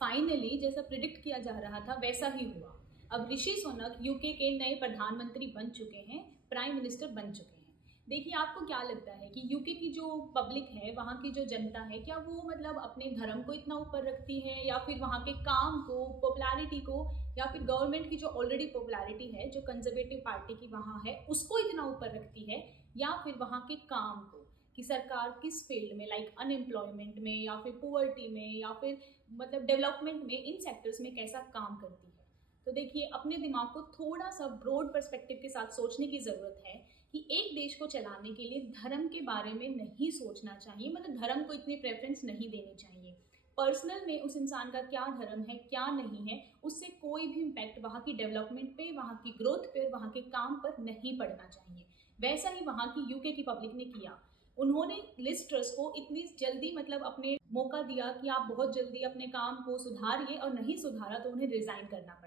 Finally जैसा predict किया जा रहा था वैसा ही हुआ। अब ऋषि सुनक यूके के नए प्रधानमंत्री बन चुके हैं, प्राइम मिनिस्टर बन चुके हैं। देखिए, आपको क्या लगता है कि यूके की जो पब्लिक है, वहाँ की जो जनता है, क्या वो मतलब अपने धर्म को इतना ऊपर रखती है, या फिर वहाँ के काम को, पॉपुलैरिटी को, या फिर गवर्नमेंट की जो ऑलरेडी पॉपुलैरिटी है, जो कंजर्वेटिव पार्टी की वहाँ है, उसको इतना ऊपर रखती है, या फिर वहाँ के काम को कि सरकार किस फील्ड में, लाइक अनएम्प्लॉयमेंट में या फिर पुअर्टी में या फिर मतलब डेवलपमेंट में, इन सेक्टर्स में कैसा काम करती है। तो देखिए, अपने दिमाग को थोड़ा सा ब्रॉड पर्सपेक्टिव के साथ सोचने की ज़रूरत है कि एक देश को चलाने के लिए धर्म के बारे में नहीं सोचना चाहिए, मतलब धर्म को इतनी प्रेफरेंस नहीं देनी चाहिए। पर्सनल में उस इंसान का क्या धर्म है, क्या नहीं है, उससे कोई भी इम्पैक्ट वहाँ की डेवलपमेंट पे, वहाँ की ग्रोथ पे, वहाँ के काम पर नहीं पड़ना चाहिए। वैसा ही वहाँ की यूके की पब्लिक ने किया। उन्होंने लिज ट्रस को इतनी जल्दी मतलब अपने मौका दिया कि आप बहुत जल्दी अपने काम को सुधारिए, और नहीं सुधारा तो उन्हें रिजाइन करना पड़ा।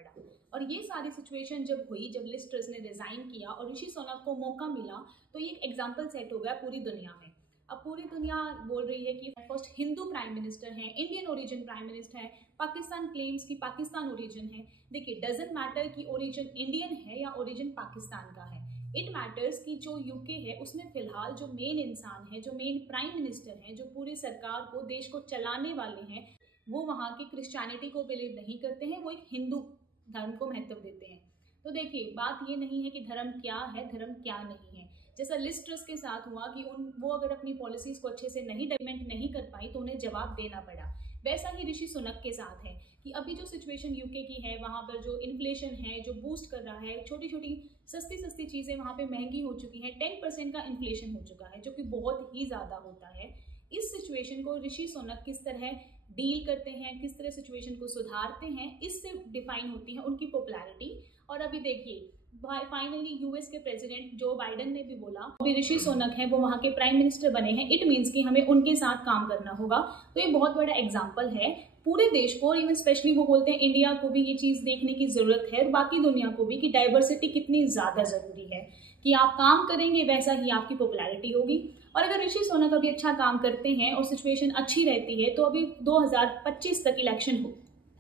और ये सारी सिचुएशन जब हुई, जब लिज ट्रस ने रिजाइन किया और ऋषि सुनक को मौका मिला, तो ये एक एग्जाम्पल सेट हो गया पूरी दुनिया में। अब पूरी दुनिया बोल रही है कि फर्स्ट हिंदू प्राइम मिनिस्टर हैं, इंडियन ओरिजिन प्राइम मिनिस्टर है, पाकिस्तान क्लेम्स की पाकिस्तान ओरिजिन है। देखिए, डजेंट मैटर कि ओरिजिन इंडियन है या ओरिजिन पाकिस्तान का है, इट मैटर्स कि जो यूके है उसमें फिलहाल जो मेन इंसान है, जो मेन प्राइम मिनिस्टर है, जो पूरी सरकार को, देश को चलाने वाले हैं, वो वहाँ की क्रिश्चियनिटी को बिलीव नहीं करते हैं, वो एक हिंदू धर्म को महत्व देते हैं। तो देखिए, बात ये नहीं है कि धर्म क्या है, धर्म क्या नहीं है। जैसा लिज ट्रस के साथ हुआ कि वो अगर अपनी पॉलिसीज को अच्छे से नहीं डेवलपमेंट नहीं कर पाई तो उन्हें जवाब देना पड़ा। वैसा ही ऋषि सुनक के साथ है कि अभी जो सिचुएशन यूके की है, वहाँ पर जो इन्फ्लेशन है, जो बूस्ट कर रहा है, छोटी छोटी सस्ती सस्ती चीज़ें वहाँ पे महंगी हो चुकी हैं, 10% का इन्फ्लेशन हो चुका है, जो कि बहुत ही ज़्यादा होता है। इस सिचुएशन को ऋषि सुनक किस तरह डील करते हैं, किस तरह सिचुएशन को सुधारते हैं, इससे डिफाइन होती है उनकी पॉपुलैरिटी। और अभी देखिए, फाइनली यूएस के प्रेसिडेंट जो बाइडेन ने भी बोला, अभी ऋषि सुनक है वो वहाँ के प्राइम मिनिस्टर बने हैं, इट मीन्स कि हमें उनके साथ काम करना होगा। तो ये बहुत बड़ा एग्जाम्पल है पूरे देश को, और इवन स्पेशली वो बोलते हैं इंडिया को भी ये चीज़ देखने की ज़रूरत है, और बाकी दुनिया को भी, कि डाइवर्सिटी कितनी ज़्यादा ज़रूरी है, कि आप काम करेंगे वैसा ही आपकी पॉपुलैरिटी होगी। और अगर ऋषि सुनक अभी अच्छा काम करते हैं और सिचुएशन अच्छी रहती है, तो अभी 2025 तक इलेक्शन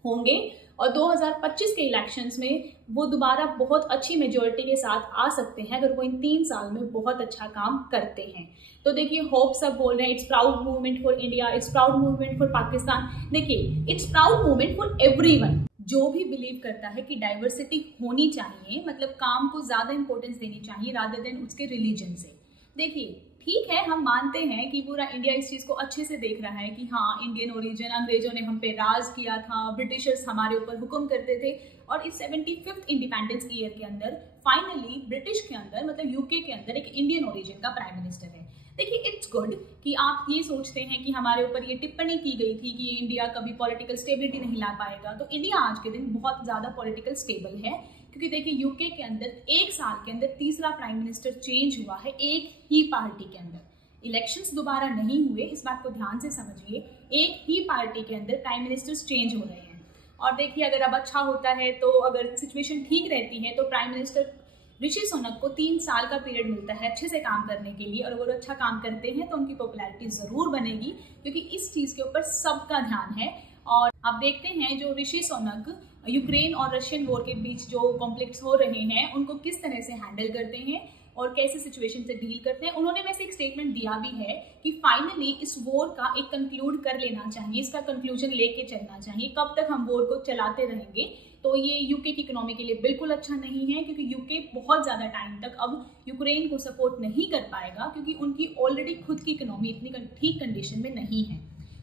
होंगे, और 2025 के इलेक्शंस में वो दोबारा बहुत अच्छी मेजोरिटी के साथ आ सकते हैं, अगर वो इन 3 साल में बहुत अच्छा काम करते हैं। तो देखिए, होप सब बोल रहे हैं it's proud movement for India, it's proud movement for Pakistan. देखिए, it's proud movement for everyone जो भी बिलीव करता है कि डाइवर्सिटी होनी चाहिए, मतलब काम को ज्यादा इंपॉर्टेंस देनी चाहिए रादर देन उसके रिलीजन से। देखिए, ठीक है, हम मानते हैं कि पूरा इंडिया इस चीज़ को अच्छे से देख रहा है कि हाँ, इंडियन ओरिजिन, अंग्रेजों ने हम पे राज किया था, ब्रिटिशर्स हमारे ऊपर हुक्म करते थे, और इस 75th इंडिपेंडेंस ईयर के अंदर फाइनली ब्रिटिश के अंदर, मतलब यूके के अंदर, एक इंडियन ओरिजिन का प्राइम मिनिस्टर है। देखिए, इट्स गुड कि आप ये सोचते हैं कि हमारे ऊपर ये टिप्पणी की गई थी कि इंडिया कभी पॉलिटिकल स्टेबिलिटी नहीं ला पाएगा, तो इंडिया आज के दिन बहुत ज़्यादा पॉलिटिकल स्टेबल है, क्योंकि देखिए, यूके के अंदर 1 साल के अंदर तीसरा प्राइम मिनिस्टर चेंज हुआ है एक ही पार्टी के अंदर। इलेक्शंस दोबारा नहीं हुए, इस बात को ध्यान से समझिए, एक ही पार्टी के अंदर प्राइम मिनिस्टर्स चेंज हो रहे हैं। और देखिए, अगर अब अच्छा होता है, तो अगर सिचुएशन ठीक रहती है, तो प्राइम मिनिस्टर ऋषि सुनक को 3 साल का पीरियड मिलता है अच्छे से काम करने के लिए, और अगर वो अच्छा काम करते हैं तो उनकी पॉपुलैरिटी जरूर बनेगी, क्योंकि इस चीज के ऊपर सबका ध्यान है। और आप देखते हैं जो ऋषि सुनक यूक्रेन और रशियन वॉर के बीच जो कॉन्फ्लिक्ट्स हो रहे हैं, उनको किस तरह से हैंडल करते हैं और कैसे सिचुएशन से डील करते हैं। उन्होंने वैसे एक स्टेटमेंट दिया भी है कि फाइनली इस वॉर का एक कंक्लूड कर लेना चाहिए, इसका कंक्लूजन लेके चलना चाहिए। कब तक हम वॉर को चलाते रहेंगे, तो ये यूके की इकोनॉमी के लिए बिल्कुल अच्छा नहीं है, क्योंकि यूके बहुत ज़्यादा टाइम तक अब यूक्रेन को सपोर्ट नहीं कर पाएगा, क्योंकि उनकी ऑलरेडी खुद की इकोनॉमी इतनी ठीक कंडीशन में नहीं है।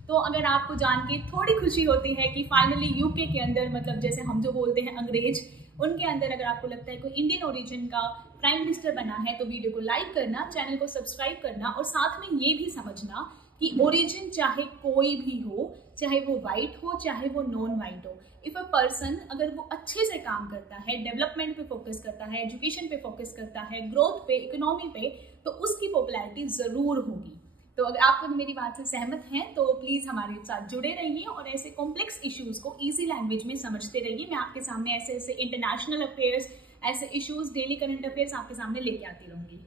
तो अगर आपको जान के थोड़ी खुशी होती है कि फाइनली यूके के अंदर, मतलब जैसे हम जो बोलते हैं अंग्रेज, उनके अंदर अगर आपको लगता है कोई इंडियन ओरिजिन का प्राइम मिनिस्टर बना है, तो वीडियो को लाइक करना, चैनल को सब्सक्राइब करना, और साथ में ये भी समझना कि ओरिजिन चाहे कोई भी हो, चाहे वो वाइट हो, चाहे वो नॉन वाइट हो, इफ अ पर्सन अगर वो अच्छे से काम करता है, डेवलपमेंट पे फोकस करता है, एजुकेशन पे फोकस करता है, ग्रोथ पे, इकोनॉमी पे, तो उसकी पॉपुलैरिटी जरूर होगी। तो अगर आप मेरी बात से सहमत हैं, तो प्लीज़ हमारे साथ जुड़े रहिए और ऐसे कॉम्प्लेक्स इश्यूज़ को इजी लैंग्वेज में समझते रहिए। मैं आपके सामने ऐसे इंटरनेशनल अफेयर्स, ऐसे इश्यूज़, डेली करंट अफेयर्स आपके सामने लेके आती रहूँगी।